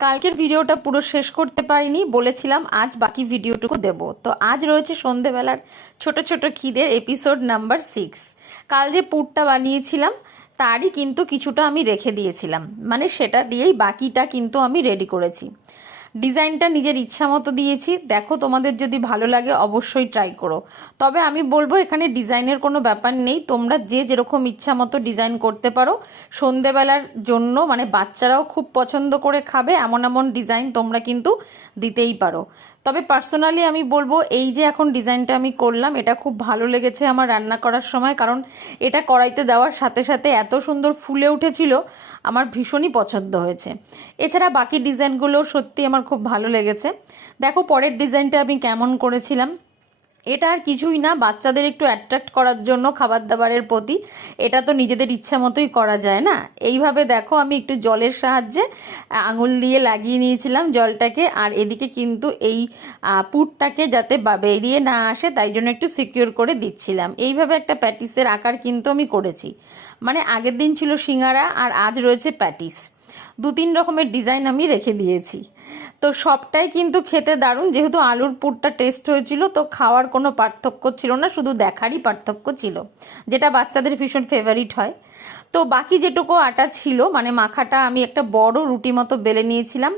কালকের ভিডিওটা পুরো শেষ করতে পারিনি, বলেছিলাম আজ বাকি ভিডিওটুকু দেব। তো আজ রয়েছে সন্ধেবেলার ছোট ছোট খিদের এপিসোড নাম্বার সিক্স কাল যে পুরটা বানিয়েছিলাম, তারই কিন্তু কিছুটা আমি রেখে দিয়েছিলাম। মানে সেটা দিয়েই বাকিটা কিন্তু আমি রেডি করেছি। ডিজাইনটা নিজের ইচ্ছা মতো দিয়েছি। দেখো তোমাদের যদি ভালো লাগে অবশ্যই ট্রাই করো। তবে আমি বলব, এখানে ডিজাইনের কোনো ব্যাপার নেই। তোমরা যে যেরকম ইচ্ছা মতো ডিজাইন করতে পারো। সন্ধেবেলার জন্য মানে বাচ্চারাও খুব পছন্দ করে খাবে, এমন এমন ডিজাইন তোমরা কিন্তু দিতেই পারো। তবে পার্সোনালি আমি বলব, এই যে এখন ডিজাইনটা আমি করলাম, এটা খুব ভালো লেগেছে আমার রান্না করার সময়। কারণ এটা কড়াইতে দেওয়ার সাথে সাথে এত সুন্দর ফুলে উঠেছিল, আমার ভীষণই পছন্দ হয়েছে। এছাড়া বাকি ডিজাইনগুলো সত্যি আমার খুব ভালো লেগেছে। দেখো, পরের ডিজাইনটা আমি কেমন করেছিলাম। এটা আর কিছুই না, বাচ্চাদের একটু অ্যাট্রাক্ট করার জন্য খাবার দাবারের প্রতি। এটা তো নিজেদের ইচ্ছা মতোই করা যায় না? এইভাবে দেখো, আমি একটু জলের সাহায্যে আঙুল দিয়ে লাগিয়ে নিয়েছিলাম জলটাকে, আর এদিকে কিন্তু এই পুরটাকে যাতে বেরিয়ে না আসে, তাই জন্য একটু সিকিউর করে দিচ্ছিলাম। এইভাবে একটা প্যাটিসের আকার কিন্তু আমি করেছি। মানে আগের দিন ছিল সিঙ্গারা, আর আজ রয়েছে প্যাটিস। দু তিন রকমের ডিজাইন আমি রেখে দিয়েছি। তো সবটাই কিন্তু খেতে দারুণ। যেহেতু আলুর পুরটা টেস্ট হয়েছিল, তো খাওয়ার কোনো পার্থক্য ছিল না, শুধু দেখারই পার্থক্য ছিল, যেটা বাচ্চাদের ভীষণ ফেভারিট হয়। তো বাকি যেটুকু আটা ছিল মানে মাখাটা আমি একটা বড় রুটি মতো বেলে নিয়েছিলাম।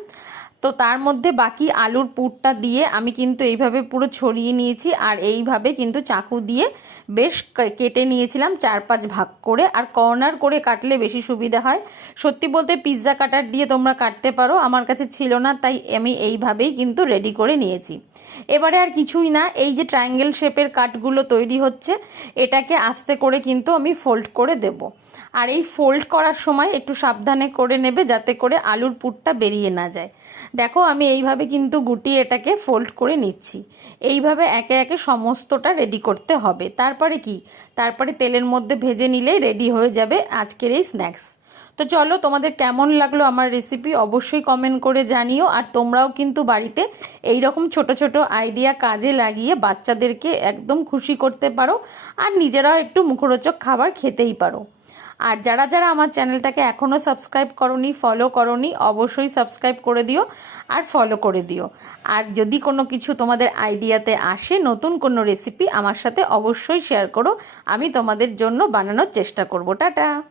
তো তার মধ্যে বাকি আলুর পুরটা দিয়ে আমি কিন্তু এইভাবে পুরো ছড়িয়ে নিয়েছি আর এইভাবে কিন্তু চাকু দিয়ে বেশ কেটে নিয়েছিলাম চার পাঁচ ভাগ করে। আর কর্নার করে কাটলে বেশি সুবিধা হয়। সত্যি বলতে পিৎজা কাটার দিয়ে তোমরা কাটতে পারো, আমার কাছে ছিল না, তাই আমি এইভাবেই কিন্তু রেডি করে নিয়েছি। এবারে আর কিছুই না, এই যে ট্রায়াঙ্গেল শেপের কাটগুলো তৈরি হচ্ছে, এটাকে আস্তে করে কিন্তু আমি ফোল্ড করে দেব। আর এই ফোল্ড করার সময় একটু সাবধানে করে নেবে যাতে করে আলুর পুরটা বেরিয়ে না যায়। দেখো, আমি এইভাবে কিন্তু গুটি এটাকে ফোল্ড করে নিচ্ছি। এইভাবে একে একে সমস্তটা রেডি করতে হবে। তারপরে কি? তারপরে তেলের মধ্যে ভেজে নিলেই রেডি হয়ে যাবে আজকের এই স্ন্যাক্স তো চলো, তোমাদের কেমন লাগল আমার রেসিপি অবশ্যই কমেন্ট করে জানিও। আর তোমরাও কিন্তু বাড়িতে এই রকম ছোট ছোট আইডিয়া কাজে লাগিয়ে বাচ্চাদেরকে একদম খুশি করতে পারো। আর নিজেরাও একটু মুখরোচক খাবার খেতেই পারো। আর যারা যারা আমার চ্যানেলটাকে এখনও সাবস্ক্রাইব করনি ফলো করনি, অবশ্যই সাবস্ক্রাইব করে দিও আর ফলো করে দিও। আর যদি কোনো কিছু তোমাদের আইডিয়াতে আসে, নতুন কোনো রেসিপি আমার সাথে অবশ্যই শেয়ার করো। আমি তোমাদের জন্য বানানোর চেষ্টা করব। টাটা!